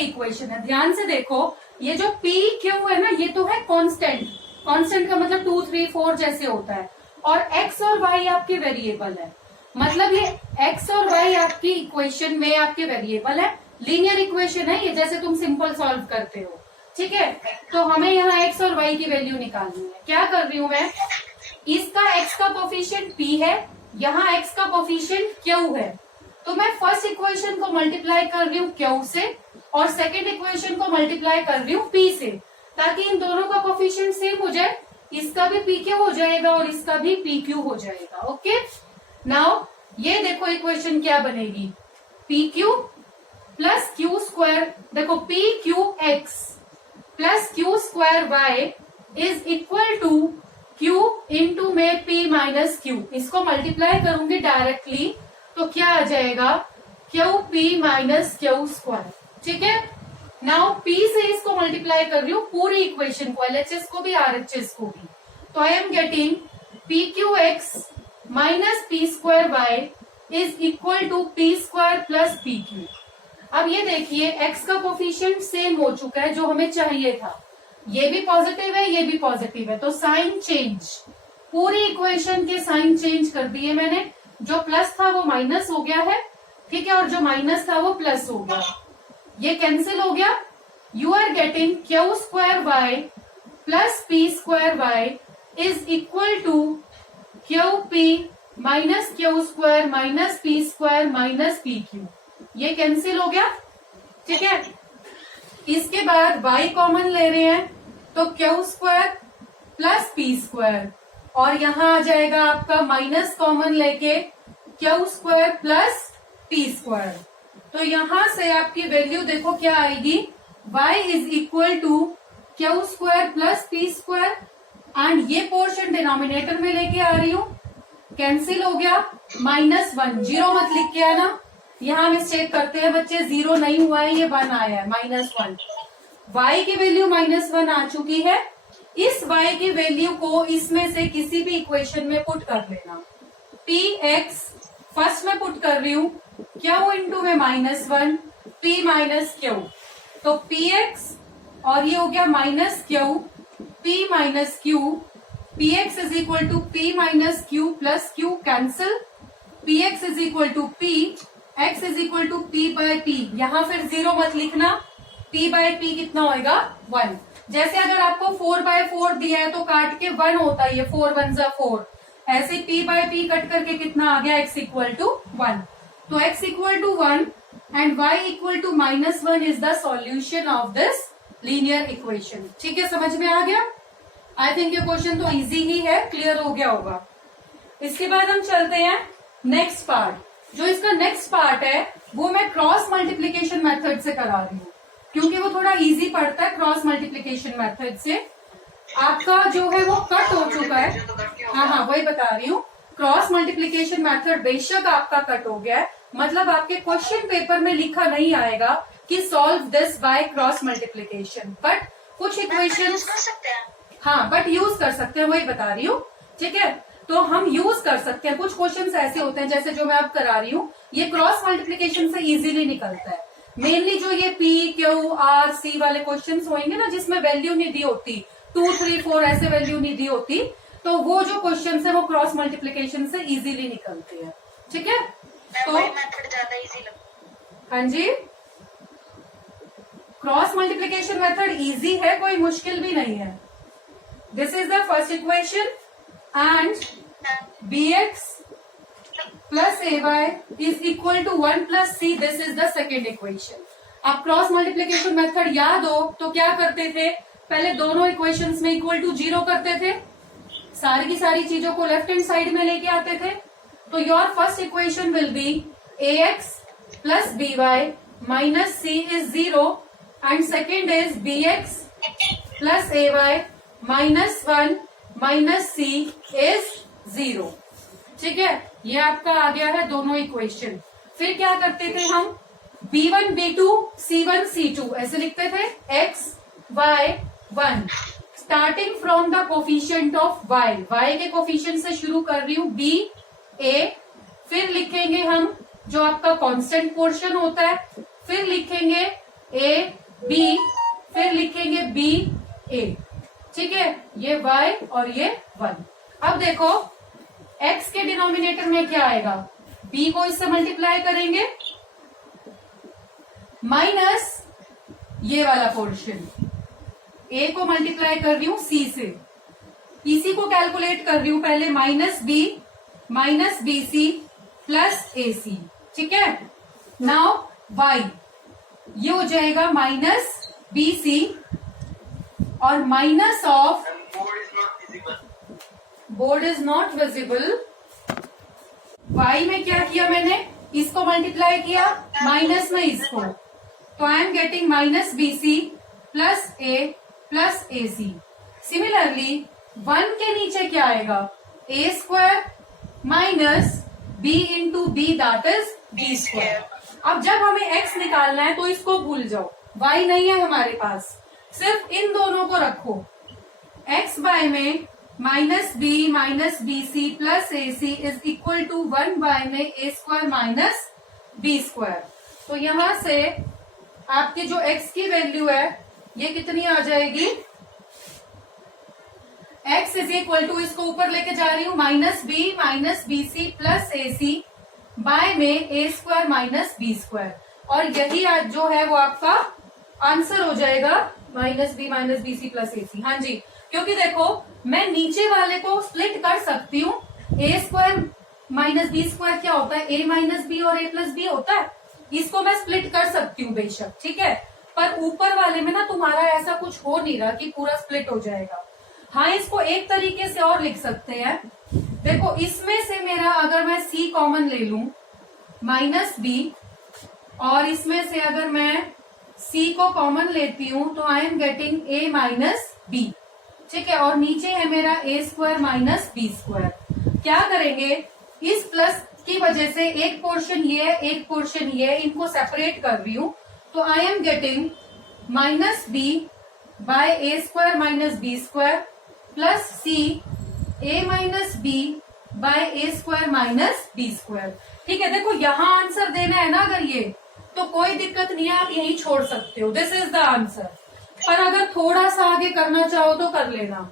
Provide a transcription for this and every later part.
Equation है। ध्यान से देखो, ये जो पी क्यू है ना, ये तो है कांस्टेंट। कांस्टेंट का मतलब 2, 3, 4 जैसे होता है, और एक्स और वाई आपके वेरिएबल है। मतलब ये एक्स और वाई आपकी इक्वेशन में आपके वेरिएबल है। लीनियर इक्वेशन है ये, जैसे तुम सिंपल सॉल्व करते हो। ठीक है, तो हमें यहाँ एक्स और वाई की वैल्यू निकालनी है। क्या कर रही हूं मैं, इसका एक्स का कोफिशिएंट पी है, यहाँ एक्स का कोफिशिएंट क्यू है, तो मैं फर्स्ट इक्वेशन को मल्टीप्लाई कर रही हूँ क्यू से, और सेकेंड इक्वेशन को मल्टीप्लाई कर रही हूँ पी से, ताकि इन दोनों का कोफिशिएंट सेम हो जाए। इसका भी पी क्यू हो जाएगा और इसका भी पी क्यू हो जाएगा। ओके, नाउ ये देखो इक्वेशन क्या बनेगी, P Q plus Q square, देखो P Q x plus Q square Y is equal to Q into में पी माइनस क्यू। इसको मल्टीप्लाई करूंगी डायरेक्टली तो क्या आ जाएगा, Q P minus Q square. ठीक है, नाउ पी से इसको मल्टीप्लाई कर रही हूँ पूरी इक्वेशन को, एलएचएस को भी आरएचएस को भी, तो I am getting P Q X minus P square Y is equal to P square plus P Q. अब ये देखिए एक्स का कोफिशिएंट सेम हो चुका है जो हमें चाहिए था, ये भी पॉजिटिव है ये भी पॉजिटिव है, तो साइन चेंज, पूरी इक्वेशन के साइन चेंज कर दिए मैंने। जो प्लस था वो माइनस हो गया है, ठीक है, और जो माइनस था वो प्लस हो गया, ये कैंसिल हो गया। You are getting Q square Y plus P square Y is equal to Q P minus Q square minus P square minus P Q, ये कैंसिल हो गया। ठीक है, इसके बाद y कॉमन ले रहे हैं तो Q square plus P square, और यहां आ जाएगा आपका माइनस कॉमन लेके Q square plus P square. तो यहां से आपकी वैल्यू देखो क्या आएगी, y is equal to Q square plus P square, and ये पोर्शन डिनोमिनेटर में लेके आ रही हूं, कैंसिल हो गया, -1, जीरो मत लिख के आना, यहाँ मिस्टेक करते हैं बच्चे, जीरो नहीं हुआ है, ये 1 आया है, -1। y की वैल्यू -1 आ चुकी है। इस y की वैल्यू को इसमें से किसी भी इक्वेशन में पुट कर लेना। px फर्स्ट में पुट कर रही हूँ, क्यू इंटू में -1 p माइनस क्यू, तो px और ये हो गया minus Q p minus Q, px is equal to p minus Q plus Q cancel, px is equal to p, x is equal to p by p, यहाँ फिर zero मत लिखना, p by p कितना होएगा 1। जैसे अगर आपको 4/4 दिया है तो काट के 1 होता है, ये 4 1 जा 4, ऐसे p बाय p कट करके कितना आ गया, x इक्वल टू 1, तो x equal to 1 and y equal to -1 is the solution of this linear equation. ठीक है, समझ में आ गया। आई थिंक ये क्वेश्चन तो इजी ही है, क्लियर हो गया होगा। इसके बाद हम चलते हैं नेक्स्ट पार्ट। जो इसका नेक्स्ट पार्ट है वो मैं क्रॉस मल्टीप्लीकेशन मेथड से करा रही हूँ, क्योंकि वो थोड़ा इजी पड़ता है। क्रॉस मल्टीप्लीकेशन मेथड से आपका जो है वो कट हो चुका है, हाँ वही बता रही हूँ। क्रॉस मल्टीप्लीकेशन मेथड बेशक आपका कट हो गया है, मतलब आपके क्वेश्चन पेपर में लिखा नहीं आएगा कि solve this by cross multiplication, but कुछ इक्वेशन हाँ बट यूज कर सकते हैं, वही बता रही हूँ। ठीक है, तो हम यूज कर सकते हैं। कुछ क्वेश्चंस ऐसे होते हैं जैसे जो मैं अब करा रही हूँ, ये क्रॉस मल्टीप्लीकेशन से इजीली निकलता है। मेनली जो ये पी क्यू आर सी वाले क्वेश्चंस होंगे ना, जिसमें वैल्यू नहीं दी होती, 2 3 4 ऐसे वैल्यू नहीं दी होती, तो वो जो क्वेश्चंस है वो क्रॉस मल्टीप्लीकेशन से इजीली निकलते हैं। ठीक है, तो ज्यादा इजी लगता है। हाँ जी, क्रॉस मल्टीप्लीकेशन मेथड इजी है, कोई मुश्किल भी नहीं है। This is the first equation and bx plus ay is equal to 1 plus c, this is the second equation। अब क्रॉस मल्टीप्लीकेशन मेथड याद हो तो क्या करते थे, पहले दोनों इक्वेशंस में इक्वल टू 0 करते थे, सारी की सारी चीजों को लेफ्ट हैंड साइड में लेके आते थे। तो your first equation will be ax plus by minus c is 0 and second is bx plus ay minus 1 minus c is 0। ठीक है, ये आपका आ गया है दोनों इक्वेशन। फिर क्या करते थे हम, b1 b2 c1 c2 ऐसे लिखते थे, x y 1 starting from the coefficient of y, y के कोफिशिएंट से शुरू कर रही हूं b a, फिर लिखेंगे हम जो आपका कांस्टेंट पोर्शन होता है, फिर लिखेंगे ए बी, फिर लिखेंगे बी ए, ठीक है, ये y और ये 1। अब देखो x के डिनोमिनेटर में क्या आएगा, b को इससे मल्टीप्लाई करेंगे माइनस ये वाला पोर्शन, a को मल्टीप्लाई कर रही हूं c से, इसी को कैलकुलेट कर रही हूं पहले, माइनस बी सी प्लस ए सी, ठीक है। नाउ y ये हो जाएगा माइनस बी सी और minus of, board is not visible, y में क्या किया मैंने, इसको मल्टीप्लाई किया माइनस में इसको, तो I am getting minus B C plus A C. Similarly 1 के नीचे क्या आएगा, A square minus B into B, that is B square. अब जब हमें x निकालना है तो इसको भूल जाओ, y नहीं है हमारे पास, सिर्फ इन दोनों को रखो, x बाय में minus B C plus A C is equal to 1 by में ए स्क्वायर माइनस बी स्क्वायर। तो यहां से आपकी जो x की वैल्यू है ये कितनी आ जाएगी, x इज इक्वल टू, इसको ऊपर लेके जा रही हूं, minus B C plus A C by में ए स्क्वायर माइनस बी स्क्वायर, और यही आज जो है वो आपका आंसर हो जाएगा, माइनस बी सी प्लस ए सी। हाँ जी, क्योंकि देखो मैं नीचे वाले को स्प्लिट कर सकती हूँ, ए स्क्वायर माइनस बी स्क्वायर क्या होता है, ए माइनस बी और ए प्लस बी होता है, इसको मैं स्प्लिट कर सकती हूँ बेशक, ठीक है, पर ऊपर वाले में ना तुम्हारा ऐसा कुछ हो नहीं रहा कि पूरा स्प्लिट हो जाएगा। हाँ, इसको एक तरीके से और लिख सकते हैं, देखो इसमें से मेरा अगर मैं c कॉमन ले लूं माइनस बी, और इसमें से अगर मैं c को कॉमन लेती हूं तो I am getting a minus B, ठीक है, और नीचे है मेरा a square minus B square. क्या करेंगे, इस प्लस की वजह से एक पोर्शन ये है एक पोर्शन ये है, इनको सेपरेट कर रही हूं, तो I am getting minus B by A square minus B square plus C A minus B by A square minus B square. ठीक है, देखो यहां आंसर देना है ना अगर ये, तो कोई दिक्कत नहीं है, आप यही छोड़ सकते हो, दिस इज द आंसर। पर अगर थोड़ा सा आगे करना चाहो तो कर लेना।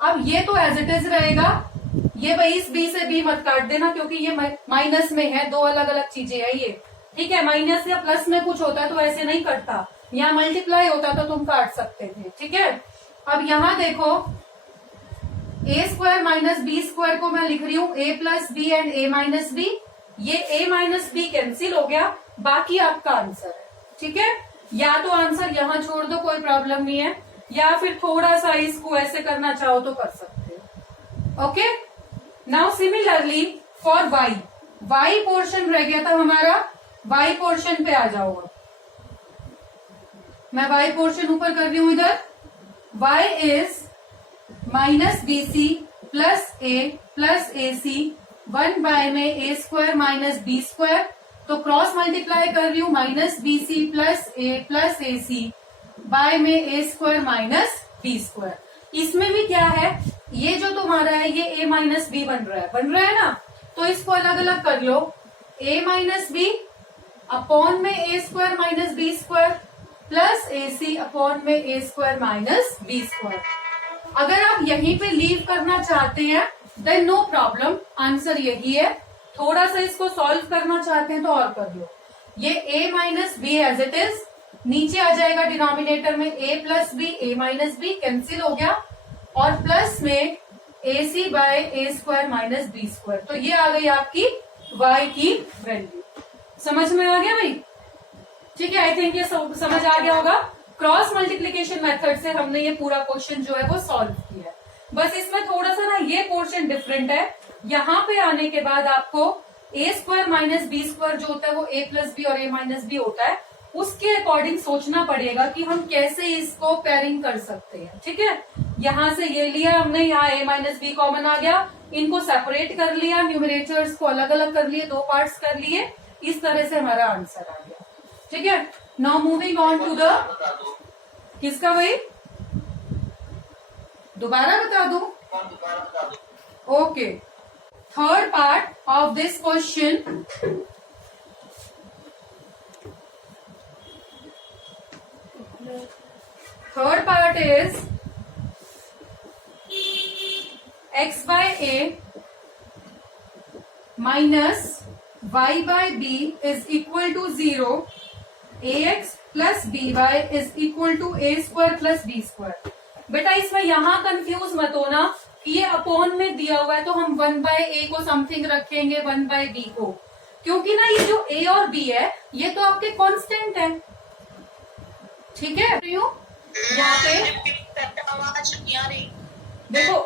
अब ये तो एज इट इज रहेगा, ये भाई इस बी से बी मत काट देना क्योंकि ये माइनस में है, दो अलग अलग चीजें है ये, ठीक है। माइनस या प्लस में कुछ होता है तो ऐसे नहीं कटता, यहाँ मल्टीप्लाई होता तो तुम काट सकते थे, ठीक है। अब यहाँ देखो a square minus B square को मैं लिख रही हूँ a plus b and a minus b, ये ए माइनस बी कैंसिल हो गया, बाकी आपका आंसर है, ठीक है। या तो आंसर यहाँ छोड़ दो, कोई प्रॉब्लम नहीं है, या फिर थोड़ा सा इसको ऐसे करना चाहो तो कर सकते हो, okay. Now similarly for Y, Y portion रह गया था हमारा, वाई पोर्शन पे आ जाओ। मैं वाई पोर्शन ऊपर कर रही हूं इधर, y is minus B C plus A C 1 by में ए स्क्वायर माइनस बी स्क्वायर, तो क्रॉस मल्टीप्लाई कर रही हूँ minus B C plus A C by में ए स्क्वायर माइनस बी स्क्वायर। इसमें भी क्या है, ये जो तुम्हारा है ये ए माइनस बी बन रहा है ना, तो इसको अलग अलग कर लो, ए माइनस बी अपॉन में ए square minus B square plus ए सी अपॉन में ए स्क्वायर माइनस बी स्क्वायर। अगर आप यहीं पे लीव करना चाहते हैं देन नो प्रॉब्लम, आंसर यही है। थोड़ा सा इसको सॉल्व करना चाहते हैं तो और कर लो, ये a minus B as it is, नीचे आ जाएगा डिनोमिनेटर में a plus B, A minus B cancel हो गया, और प्लस में A C by A square minus B square, तो ये आ गई आपकी y की वैल्यू। समझ में आ गया भाई, ठीक है। आई थिंक ये समझ आ गया होगा। क्रॉस मल्टीप्लीकेशन मेथड से हमने ये पूरा क्वेश्चन जो है वो सॉल्व किया है। बस इसमें थोड़ा सा ना ये पोर्शन डिफरेंट है, यहाँ पे आने के बाद आपको ए स्क्वायर माइनस बी स्क्वायर जो होता है वो ए प्लस बी और ए माइनस बी होता है, उसके अकॉर्डिंग सोचना पड़ेगा कि हम कैसे इसको पेयरिंग कर सकते हैं, ठीक है। यहाँ से ये लिया हमने, यहाँ ए माइनस बी कॉमन आ गया, इनको सेपरेट कर लिया, न्यूमरेटर्स को अलग अलग कर लिए, दो पार्ट्स कर लिए, इस तरह से हमारा आंसर आ गया, ठीक है। Now moving on to the, किसका भाई दोबारा बता दो, okay. Third part of this question, third part is x by a minus y by b is equal to 0. ax plus by is equal to a square plus b square. बेटा इसमें यहां confuse मत होना कि ये upon में दिया हुआ है तो हम 1 by a को समथिंग रखेंगे 1 by b को, क्योंकि ना ये जो a और b है ये तो आपके कांस्टेंट है, ठीक है। यहाँ पे देखो,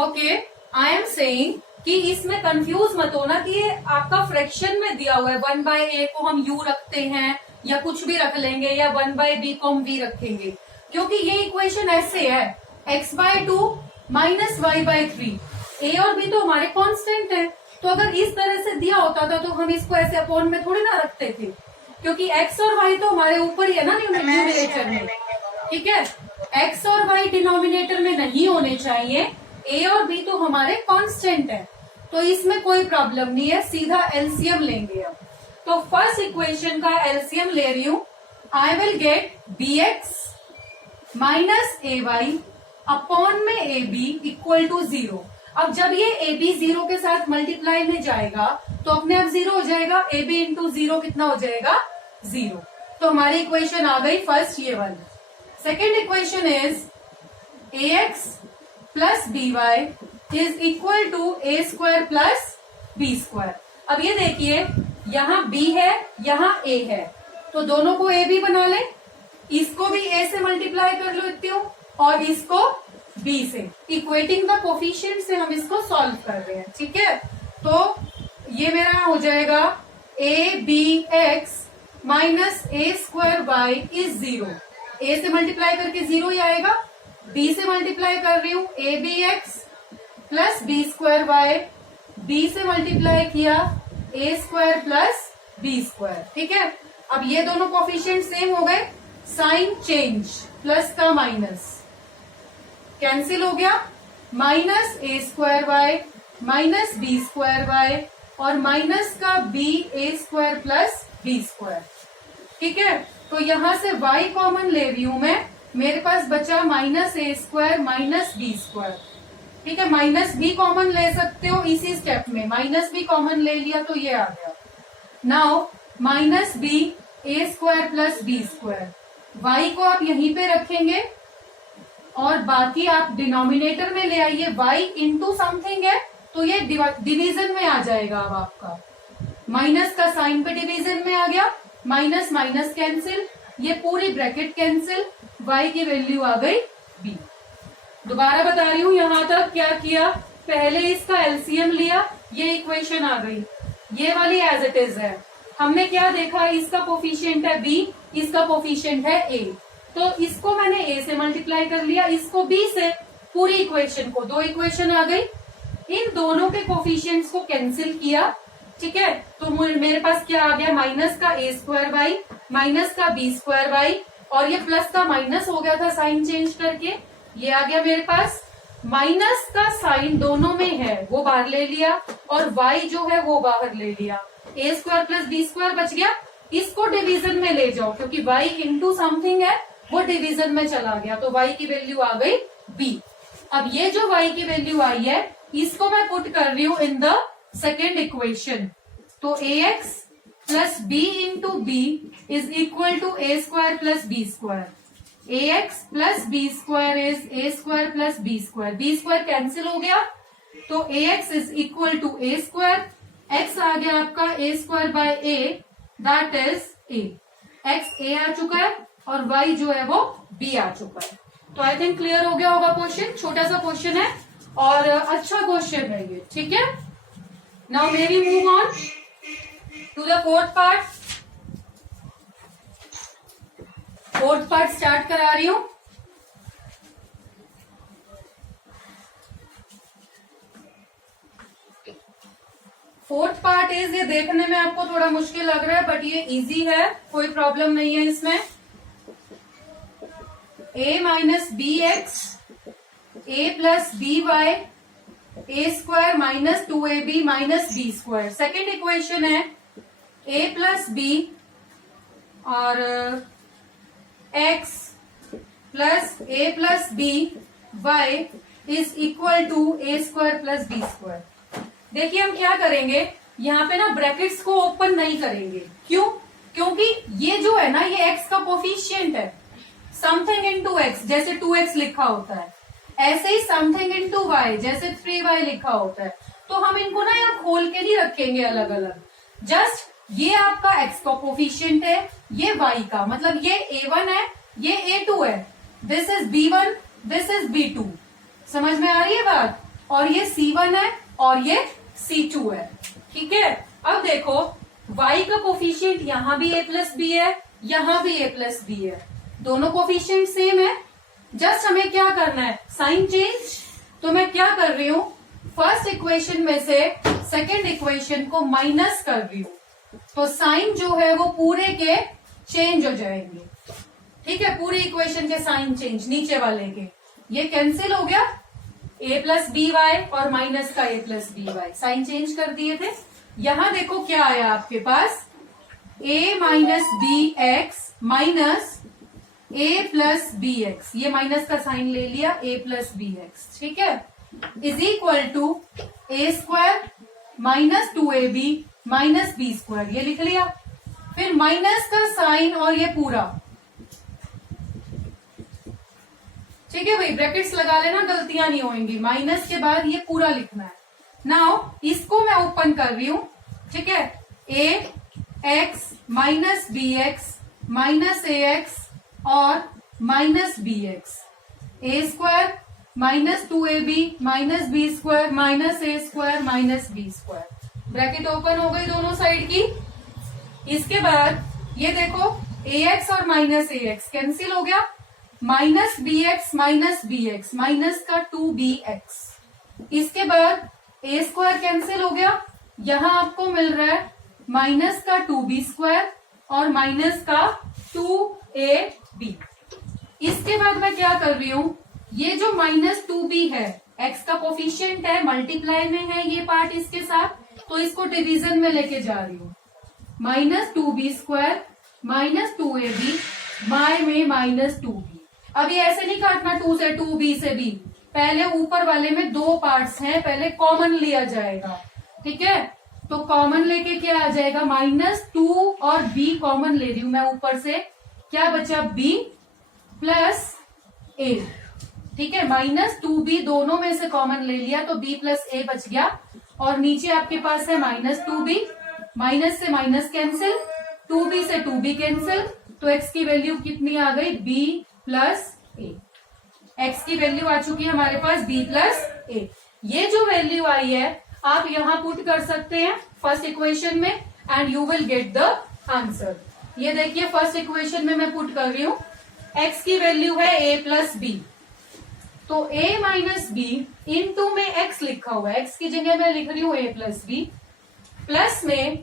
ओके, आई एम सेइंग कि इसमें कंफ्यूज मत होना कि ये आपका फ्रैक्शन में दिया हुआ है 1 by a को हम u रखते हैं या कुछ भी रख लेंगे या 1 by b को हम v रखेंगे, क्योंकि ये इक्वेशन ऐसे है x by 2 minus y by 3, a और b तो हमारे कांस्टेंट है। तो अगर इस तरह से दिया होता था तो हम इसको ऐसे अपॉन में थोड़ी ना रखते थे, क्योंकि x और y तो हमारे ऊपर ही है ना न्यूमरेटर में, ठीक है। x और y डिनोमिनेटर में नहीं होने चाहिए, a और b तो हमारे कांस्टेंट है, तो इसमें कोई प्रॉब्लम नहीं है, सीधा एलसीएम लेंगे हम। तो फर्स्ट इक्वेशन का एलसीएम ले रही हूं, I will get bx minus ay upon में ab इक्वल टू 0। अब जब ये ab 0 के साथ मल्टीप्लाई में जाएगा तो अपने आप 0 हो जाएगा, ab इंटू 0 कितना हो जाएगा 0। तो हमारी इक्वेशन आ गई फर्स्ट ये वाली। Second equation is ax plus by is equal to a square plus b square. अब ये देखिए यहाँ b है यहाँ a है, तो दोनों को a b बना ले, इसको भी a से मल्टीप्लाई कर लेती हूँ और इसको b से, इक्वेटिंग द कोफिशिएंट से हम इसको सॉल्व कर रहे हैं, ठीक है। तो ये मेरा हो जाएगा a b x minus a square y is 0। a से मल्टीप्लाई करके 0 ही आएगा, b से मल्टीप्लाई कर रही हूँ a b x plus b square y, b से मल्टीप्लाई किया a square plus b square, ठीक है। अब ये दोनों कोफिशिएंट सेम हो गए, साइन चेंज, प्लस का माइनस कैंसिल हो गया, minus a square y minus b square y और माइनस का b a square plus b square, ठीक है। तो यहां से y कॉमन ले रही हूं मैं, मेरे पास बचा minus a square minus b square, ठीक है। माइनस b कॉमन ले सकते हो इसी स्टेप में, माइनस b कॉमन ले लिया तो ये आ गया। Now minus b a square plus b square, y को आप यहीं पे रखेंगे और बाकी आप डिनोमिनेटर में ले आइए, y इंटू समथिंग है तो ये डिवीजन में आ जाएगा। अब आपका माइनस का साइन पे डिवीजन में आ गया, माइनस माइनस कैंसिल, ये पूरी ब्रैकेट कैंसिल, y की वैल्यू आ गई b। दोबारा बता रही हूँ, यहां तक क्या किया, पहले इसका एलसीएम लिया, ये इक्वेशन आ गई, ये वाली एज इट इज है। हमने क्या देखा, इसका कोफिशिएंट है b, इसका कोफिशिएंट है a, तो इसको मैंने a से मल्टीप्लाई कर लिया, इसको b से, पूरी इक्वेशन को, दो इक्वेशन आ गई। इन दोनों के कोफिशिएंट्स को कैंसिल किया, ठीक है। तो मेरे पास क्या आ गया, माइनस का a स्क्वायर y माइनस का b स्क्वायर y, और ये प्लस का माइनस हो गया था साइन चेंज करके, ये आ गया मेरे पास। माइनस का साइन दोनों में है वो बाहर ले लिया और y जो है वो बाहर ले लिया, a square plus b square बच गया। इसको डिवीजन में ले जाओ क्योंकि y इंटू समथिंग है वो डिवीजन में चला गया, तो y की वैल्यू आ गई b। अब ये जो y की वैल्यू आई है इसको मैं पुट कर रही हूँ इन द सेकेंड इक्वेशन, तो ax plus b into b is equal to a square plus b square, ax plus b square is a square plus b square, b square cancel हो गया, तो ax is equal to a square, x आ गया आपका a square by a, that is a, x a आ चुका है और y जो है वो b आ चुका है। तो आई थिंक क्लियर हो गया होगा क्वेश्चन, छोटा सा क्वेश्चन है और अच्छा क्वेश्चन है ये, ठीक है। Now may we move on to the fourth part. Fourth part start करा रही हूं। फोर्थ पार्ट इज, ये देखने में आपको थोड़ा मुश्किल लग रहा है बट ये इजी है, कोई प्रॉब्लम नहीं है इसमें। a minus b x a plus b y a square minus 2ab minus B square, second equation है a प्लस बी और x plus a plus b y is equal to a square plus b square. देखिए हम क्या करेंगे, यहाँ पे ना brackets को ओपन नहीं करेंगे। क्यों? क्योंकि ये जो है ना ये एक्स का कोफिशिएंट है। समथिंग इनटू एक्स जैसे 2x लिखा होता है, ऐसे ही समथिंग इनटू वाई जैसे 3y लिखा होता है। तो हम इनको ना यहाँ खोल के नहीं रखेंगे अलग अलग। जस्ट ये आपका x का कोफिशिएंट है, ये y का, मतलब ये a1 है, ये a2 है। This is b1, this is b2। समझ में आ रही है बात? और ये c1 है और ये c2 है। ठीक है, अब देखो y का कोफिशिएंट यहाँ भी a प्लस बी है, यहाँ भी a प्लस बी है, दोनों कोफिशिएंट सेम है। जस्ट हमें क्या करना है, साइन चेंज। तो मैं क्या कर रही हूँ, फर्स्ट इक्वेशन में से सेकेंड इक्वेशन को माइनस कर रही हूँ, तो साइन जो है वो पूरे के चेंज हो जाएंगे। ठीक है, पूरे इक्वेशन के साइन चेंज, नीचे वाले के ये कैंसिल हो गया, a प्लस बी वाई और माइनस का a plus b y, sign change कर दिए थे। यहां देखो क्या आया आपके पास, a minus b x minus a plus b x, ये माइनस का साइन ले लिया, a प्लस बी एक्स। ठीक है, is equal to a square minus 2ab minus B square, ये लिख लिया। फिर माइनस का साइन और ये पूरा। ठीक है भाई, ब्रैकेट्स लगा लेना, गलतियां नहीं होंगी। माइनस के बाद ये पूरा लिखना है। नाउ इसको मैं ओपन कर रही हूं। ठीक है, a x minus b x minus a x और minus b x, a square minus 2ab minus B square minus a square minus B square. Bracket open हो गई दोनों साइड की। इसके बाद ये देखो ए एक्स और माइनस ए एक्स कैंसिल हो गया, माइनस बी एक्स माइनस का 2bx। इसके बाद ए स्क्वायर कैंसिल हो गया, यहां आपको मिल रहा है माइनस का 2b स्क्वायर और माइनस का 2ab। इसके बाद मैं क्या कर रही हूं, ये जो माइनस 2b है x का कोफिशिएंट है, मल्टीप्लाई में है ये पार्ट इसके साथ, तो इसको डिवीजन में लेके जा रही हूं। Minus 2b square minus 2ab by में माइनस 2b। अब ये ऐसे नहीं काटना 2 से 2b से b, पहले ऊपर वाले में दो पार्ट्स हैं, पहले कॉमन लिया जाएगा। ठीक है, तो कॉमन लेके क्या आ जाएगा, माइनस 2 और b कॉमन ले रही हूं मैं ऊपर से, क्या बचा b प्लस a। ठीक है, माइनस 2b दोनों में से कॉमन ले लिया तो b प्लस a बच गया, और नीचे आपके पास है माइनस 2b, माइनस से माइनस कैंसिल, 2b से 2b कैंसिल, तो x की वैल्यू कितनी आ गई, b प्लस a। x की वैल्यू आ चुकी है हमारे पास b प्लस a। ये जो वैल्यू आई है आप यहां पुट कर सकते हैं फर्स्ट इक्वेशन में and you will get the answer. ये देखिए फर्स्ट इक्वेशन में मैं पुट कर रही हूं, x की वैल्यू है a प्लस बी, तो a माइनस बी इंटू में x लिखा हुआ है, x की जगह मैं लिख रही हूं a प्लस बी, प्लस में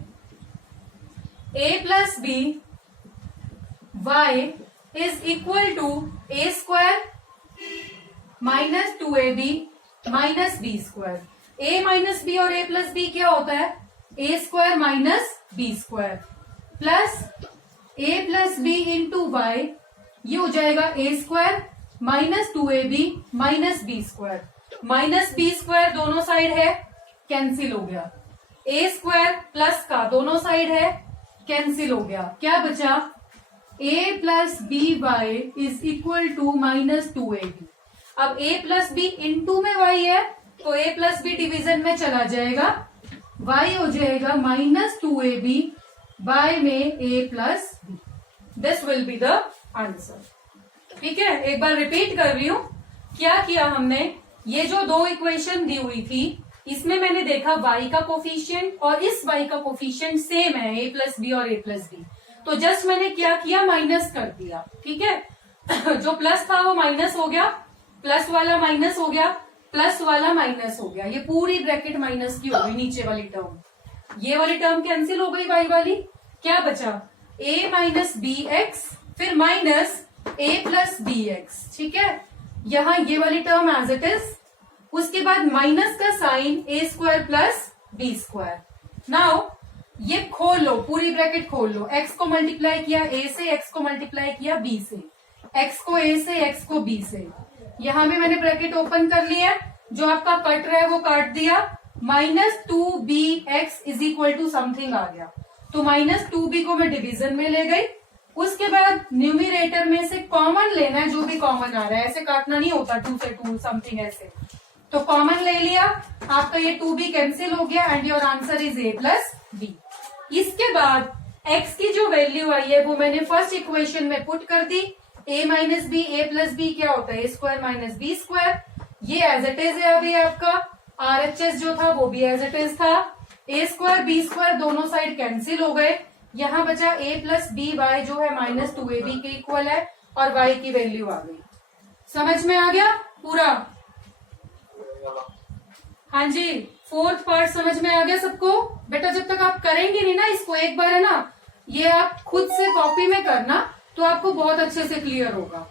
a plus b y is equal to a square minus 2ab minus B square. a minus b और a प्लस बी क्या होता है, a square minus B square, plus a plus b into y, ये हो जाएगा a square minus 2ab minus B square. Minus B square दोनों side है, cancel हो गया, a स्क्वायर प्लस का दोनों साइड है, कैंसिल हो गया, क्या बचा, a plus b y is equal to minus 2ab। अब a प्लस बी इंटू में y है, तो a प्लस बी डिवीजन में चला जाएगा, y हो जाएगा माइनस 2ab बाय में a plus b. This will be the answer. ठीक है, एक बार रिपीट कर रही हूं, क्या किया हमने, ये जो दो इक्वेशन दी हुई थी इसमें मैंने देखा y का कोफिशिएंट और इस y का कोफिशिएंट सेम है, a प्लस बी और a प्लस बी, तो जस्ट मैंने क्या किया, माइनस कर दिया। ठीक है जो प्लस था वो माइनस हो गया, प्लस वाला माइनस हो गया, प्लस वाला माइनस हो गया, ये पूरी ब्रैकेट माइनस की हो गई, नीचे वाली टर्म, ये वाली टर्म कैंसिल हो गई वाई वाली, क्या बचा, a माइनस बी एक्स फिर minus a plus b x. ठीक है, यहां ये वाली टर्म एज इट इज, उसके बाद माइनस का sign a square plus b square. Now ये खोल लो, पूरी ब्रैकेट खोल लो, x को मल्टीप्लाई किया a से, x को मल्टीप्लाई किया b से, x को a से, x को b से। यहां भी मैंने ब्रैकेट ओपन कर लिया, जो आपका कट रहा है वो काट दिया, -2bx is equal to something आ गया, तो -2b को मैं डिवीजन में ले गई। उसके बाद न्यूमिरेटर में से कॉमन लेना है, जो भी कॉमन आ रहा है, ऐसे काटना नहीं होता 2 से 2 समथिंग ऐसे, तो कॉमन ले लिया, आपका ये 2b कैंसिल हो गया and your answer is a plus b. इसके बाद x की जो वैल्यू आई है वो मैंने फर्स्ट इक्वेशन में पुट कर दी, a minus b, a plus b क्या होता है, a square minus B square, ये एज इट इज है। अभी आपका RHS जो था वो भी एज इट इज था, a स्क्वायर बी स्क्वायर दोनों साइड कैंसिल हो गए, यहाँ बचा a प्लस बी वाई जो है -2ab के इक्वल है, और y की वैल्यू आ गई। समझ में आ गया पूरा? हाँ जी, फोर्थ पार्ट समझ में आ गया सबको? बेटा जब तक आप करेंगे नहीं ना इसको, एक बार है ना ये आप खुद से कॉपी में करना, तो आपको बहुत अच्छे से क्लियर होगा।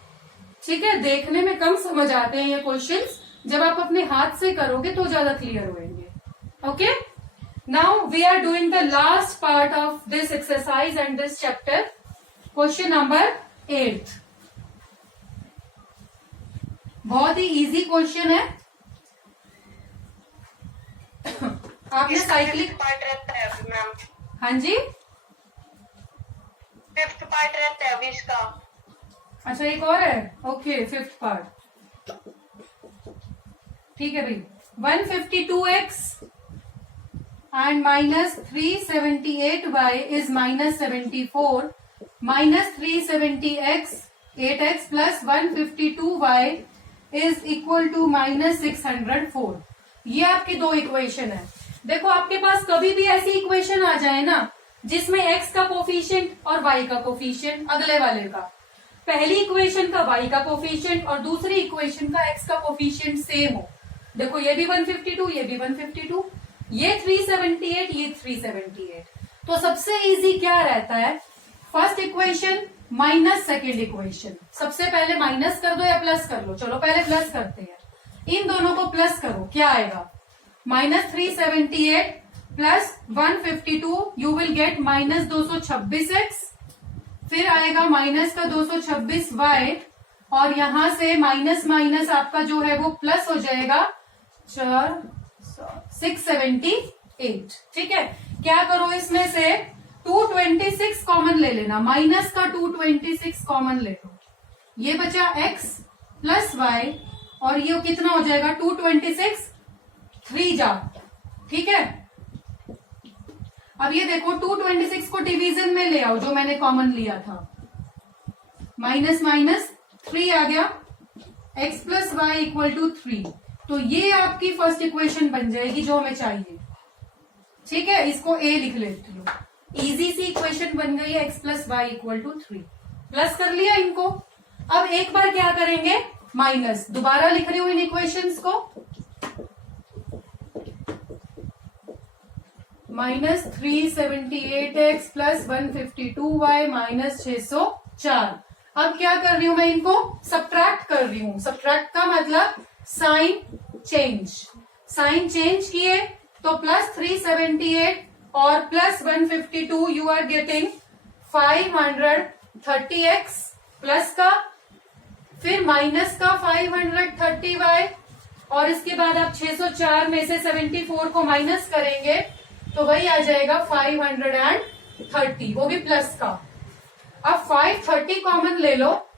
ठीक है, देखने में कम समझ आते हैं ये क्वेश्चंस, जब आप अपने हाथ से करोगे तो ज्यादा क्लियर होंगे। Okay, now we are doing the last part of this exercise and this chapter, question number 8। बहुत ही इजी क्वेश्चन है। आपने साइक्लिक पार्ट रहता है मैम, हाँ जी, 5th पार्ट रहता है अभी इसका। अच्छा एक और है, ओके 5th पार्ट, ठीक है भाई। 152x and -378y is -74, -370x 8x plus 152y is equal to -604। ये आपकी दो इक्वेशन है। देखो आपके पास कभी भी ऐसी इक्वेशन आ जाए ना जिसमें x का कोफिशिएंट और y का कोफिशिएंट अगले वाले का, पहली इक्वेशन का y का कोफिशिएंट और दूसरी इक्वेशन का x का कोफिशिएंट सेम हो। देखो ये भी 152, ये भी 152, ये 378, ये 378, तो सबसे इजी क्या रहता है, first equation minus second equation. सबसे पहले माइनस कर दो या प्लस कर लो, चलो पहले प्लस करते हैं, इन दोनों को प्लस करो, क्या आएगा, -378 plus 152, you will get -226x, फिर आएगा माइनस का 226y, और यहां से माइनस माइनस आपका जो है वो प्लस हो जाएगा 678। ठीक है, क्या करो इसमें से 226 कॉमन ले लेना, माइनस का 226 कॉमन ले लो, ये बचा x प्लस y, और ये कितना हो जाएगा 226 3 जा, ठीक है। अब ये देखो 226 को डिवीजन में ले आओ, जो मैंने कॉमन लिया था, माइनस माइनस 3 आ गया, x plus y equal to 3, तो ये आपकी फर्स्ट इक्वेशन बन जाएगी जो हमें चाहिए। ठीक है, इसको a लिख लेती हूँ, इजी सी इक्वेशन बन गई है, x plus y equal to 3, plus कर लिया इनको। अब एक बार क्या करेंगे, माइनस, दोबारा लिख रही हूं इन इक्वेशंस को, -378x प्लस 152y माइनस 604। अब क्या कर रही हूं मैं, इनको सब्ट्रैक्ट कर रही हूं। सब्ट्रैक्ट का मतलब साइन चेंज, साइन चेंज किए तो प्लस 378 और plus 152, you are getting 530x plus का, फिर माइनस का 530y, और इसके बाद आप 604 में से 74 को माइनस करेंगे तो वही आ जाएगा 530, वो भी प्लस का। अब 530 कॉमन ले लो,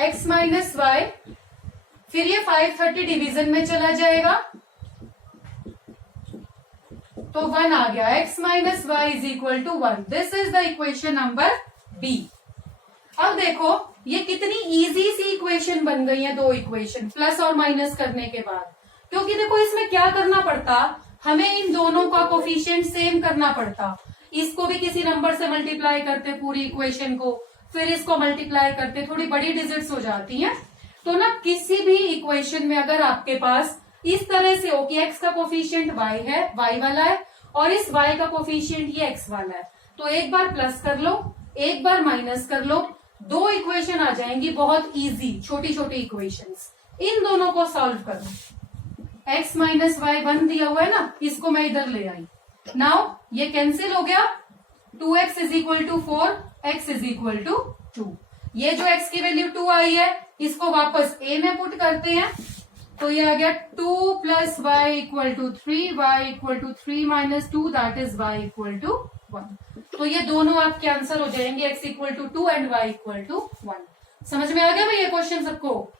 x माइनस वाई, फिर ये 530 डिवीजन में चला जाएगा तो 1 आ गया, x minus y is equal to 1। This is the equation number b. अब देखो ये कितनी इजी सी इक्वेशन बन गई है, दो इक्वेशन प्लस और माइनस करने के बाद, क्योंकि देखो इसमें क्या करना पड़ता, हमें इन दोनों का कोफिशिएंट सेम करना पड़ता, इसको भी किसी नंबर से मल्टीप्लाई करते पूरी इक्वेशन को, फिर इसको मल्टीप्लाई करते, थोड़ी बड़ी डिजिट्स हो जाती हैं। तो ना किसी भी इक्वेशन में अगर आपके पास इस तरह से हो कि x का कोफिशिएंट y है, y वाला है, और इस y का कोफिशिएंट ये x वाला है, तो एक बार प्लस कर लो, एक बार माइनस कर लो, दो इक्वेशन आ जाएंगी बहुत इजी, छोटी छोटी इक्वेशंस। इन दोनों को सॉल्व करो, x माइनस वाई 1 दिया हुआ है ना, इसको मैं इधर ले आई, नाउ ये कैंसिल हो गया, 2x is equal to 4, x is equal to 2। ये जो x की वैल्यू 2 आई है इसको वापस a में पुट करते हैं, तो ये आ गया 2 plus y equal to 3, y equal to 3 minus 2, that is y equal to 1। तो ये दोनों आपके आंसर हो जाएंगे, x equal to 2 and y equal to 1। समझ में आ गया भाई ये क्वेश्चन सबको?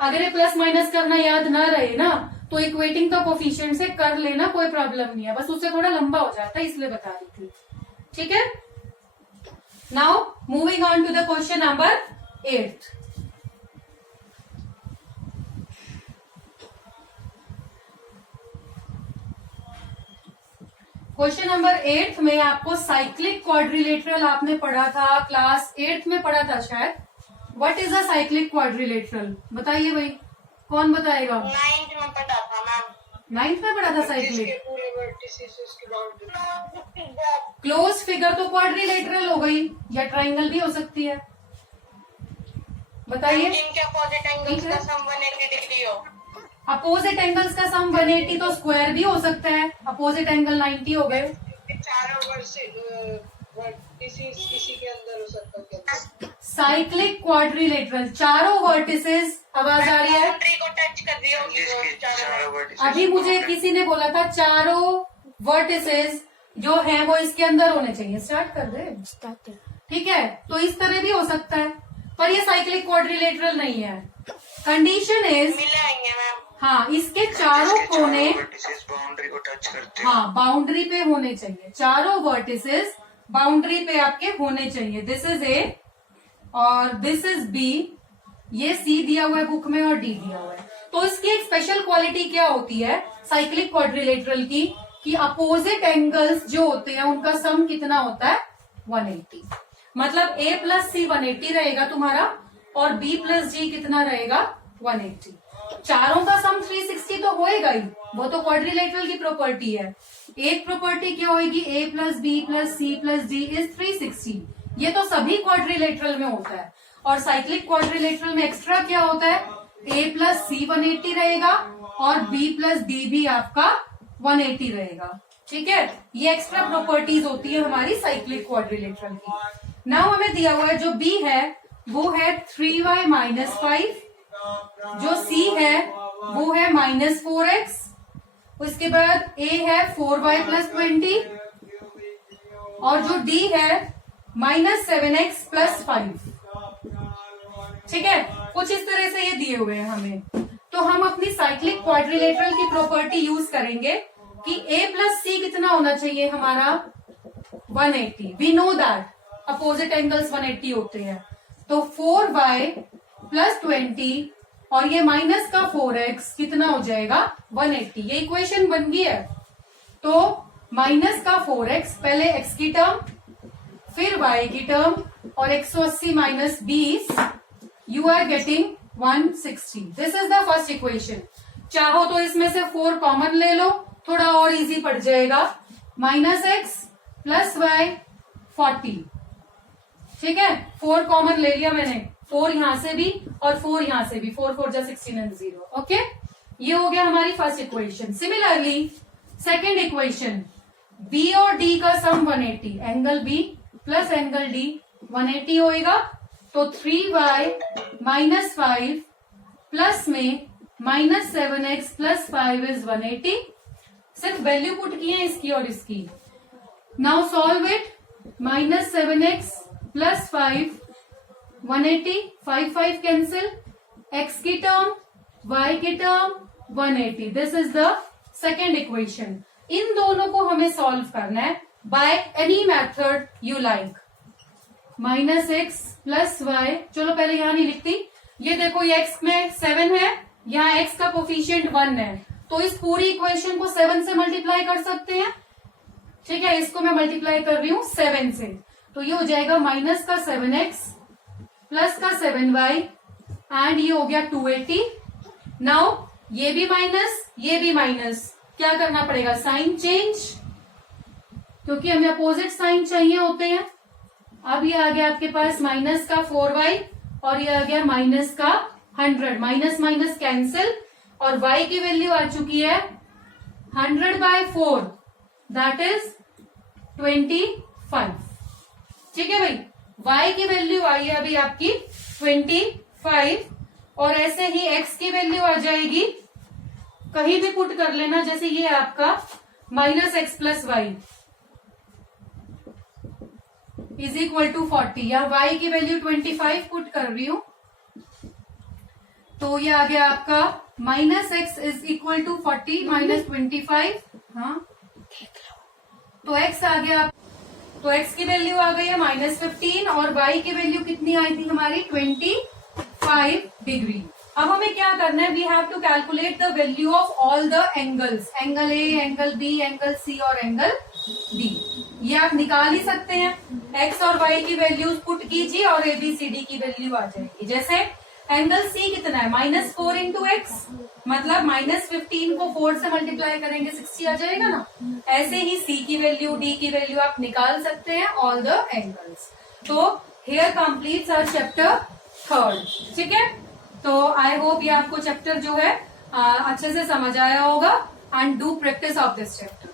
अगर ये प्लस माइनस करना याद ना रहे ना तो इक्वेटिंग का कोफिशिएंट से कर लेना, कोई प्रॉब्लम नहीं है, बस उससे थोड़ा लंबा हो जाता है इसलिए बता रही थी। ठीक है, now moving on to the question number 8। Question number 8 में आपको साइक्लिक क्वाड्रिलेटरल आपने पढ़ा था, क्लास 8 में पढ़ा था शायद। What is a cyclic quadrilateral? बताइए भाई, कौन बताएगा? 9th में पढ़ा था मैम। 9th में पढ़ा था साइक्लिक। क्लोज फिगर तो क्वाड्रिलेटरल हो गई, या ट्राइंगल भी हो सकती है, बताइए। जिनके अपोजिट एंगल्स का सम 180 डिग्री हो। अपोजिट एंगल्स का सम 180 तो स्क्वायर भी हो सकता है, अपोजिट एंगल 90 हो गए। चारों वर्टिसेस इसी के अंदर हो सकता है। साइक्लिक क्वाड्रिलेटरल, चारों वर्टिसेस, आवाज आ रही है? बाउंड्री को टच कर रही होगी वो चारों वर्टिसेस। अभी मुझे किसी ने बोला था चारों वर्टिसेस जो हैं वो इसके अंदर होने चाहिए। स्टार्ट कर दे, ठीक है। तो इस तरह भी हो सकता है, पर ये साइक्लिक क्वाड्रिलेटरल नहीं है। कंडीशन इज, मिले आएंगे मैम। हाँ, इसके चारों कोने बाउंड्री को टच करते हैं। हाँ बाउंड्री पे होने चाहिए, चारों वर्टिसेस बाउंड्री पे आपके होने चाहिए। दिस इज ए और दिस इज बी, ये सी दिया हुआ है बुक में और डी दिया हुआ है। तो इसकी एक स्पेशल क्वालिटी क्या होती है साइक्लिक क्वाड्रिलेटरल की, कि अपोजिट एंगल्स जो होते हैं उनका सम कितना होता है? 180। मतलब a प्लस सी 180 रहेगा तुम्हारा और b प्लस जी कितना रहेगा? 180। चारों का सम 360 तो होएगा ही, वो तो क्वाड्रिलेटरल की प्रॉपर्टी है। एक प्रॉपर्टी क्या होगी? a plus b plus c plus d is 360। ये तो सभी क्वाड्रिलेटरल में होता है। और साइक्लिक क्वाड्रिलेटरल में एक्स्ट्रा क्या होता है? a प्लस सी 180 रहेगा और b प्लस डी भी आपका 180 रहेगा। ठीक है, ये एक्स्ट्रा प्रॉपर्टीज होती है हमारी साइक्लिक क्वाड्रिलेटरल की। नाउ हमें दिया हुआ है जो b है वो है 3y माइनस 5, जो c है वो है माइनस 4x, उसके बाद a है 4y प्लस 20 और जो d है माइनस 7x प्लस 5। ठीक है, कुछ इस तरह से ये दिए हुए हैं हमें। तो हम अपनी साइक्लिक क्वाड्रिलेटरल की प्रॉपर्टी यूज करेंगे कि a प्लस सी कितना होना चाहिए हमारा? 180। We know that opposite angles 180 होते हैं। तो 4y प्लस 20 और ये माइनस का 4x कितना हो जाएगा? 180। ये इक्वेशन बन गई है। तो माइनस का 4x, पहले x की टर्म फिर y की टर्म और 180 minus 20, you are getting 160। This is the first equation. चाहो तो इसमें से 4 कॉमन ले लो, थोड़ा और इजी पड़ जाएगा। Minus x plus y 40। ठीक है, 4 कॉमन ले लिया मैंने, 4 यहां से भी और 4 यहां से भी, 4 4 जा 16 एंड 0। ओके, ये हो गया हमारी first equation. Similarly second equation, B और डी का sum 180, angle B plus angle D 180 होएगा। तो 3y माइनस 5 प्लस में माइनस 7x प्लस 5 इज 180। सिर्फ वैल्यू पुट की है इसकी और इसकी। Now solve it. Minus 7x plus 5 180, 5 cancel, x की टर्म y की term 180। This is the second equation. इन दोनों को हमें सॉल्व करना है by any method you like. Minus x plus y, चलो पहले यहां नहीं लिखती, ये देखो ये x में 7 है, यहाँ x का कोफिशिएंट 1 है, तो इस पूरी इक्वेशन को 7 से मल्टीप्लाई कर सकते हैं। ठीक है, इसको मैं मल्टीप्लाई कर रही हूँ 7 से, तो ये हो जाएगा माइनस का 7x प्लस का 7y एंड ये हो गया 280। नाउ ये भी माइनस ये भी माइनस, क्या करना पड़ेगा? साइन चेंज, क्योंकि हमें अपोजिट साइन चाहिए होते हैं। अब ये आ गया आपके पास माइनस का 4y और ये आ गया माइनस का 100, माइनस माइनस कैंसिल और y की वैल्यू आ चुकी है 100/4, दैट इज 25। ठीक है भाई, y की वैल्यू आई है अभी आपकी 25 और ऐसे ही x की वैल्यू आ जाएगी, कहीं भी पुट कर लेना, जैसे ये आपका -x + y = 40 या y की वैल्यू 25 पुट कर रही हूं तो ये आ गया आपका -x = 40 - 25। हाँ तो x आ गया, तो x की वैल्यू आ गई है -15 और y की वैल्यू कितनी आई थी हमारी 25 डिग्री। अब हमें क्या करना है, we have to calculate the value of all the angles, angle a, angle b, angle c और एंगल डी। ये आप निकाल ही सकते हैं, x और y की वैल्यूज पुट कीजिए और ABCD की वैल्यू आ जाएगी। जैसे एंगल C कितना है -4 × x, मतलब -15 को 4 से मल्टीप्लाई करेंगे 60 आ जाएगा ना। ऐसे ही C की वैल्यू, D की वैल्यू आप निकाल सकते हैं, ऑल द एंगल्स। तो हियर कंप्लीट्स आवर चैप्टर 3, ठीक है। तो आई होप ये आपको चैप्टर जो है अच्छे से समझ आया होगा and do practice of this chapter.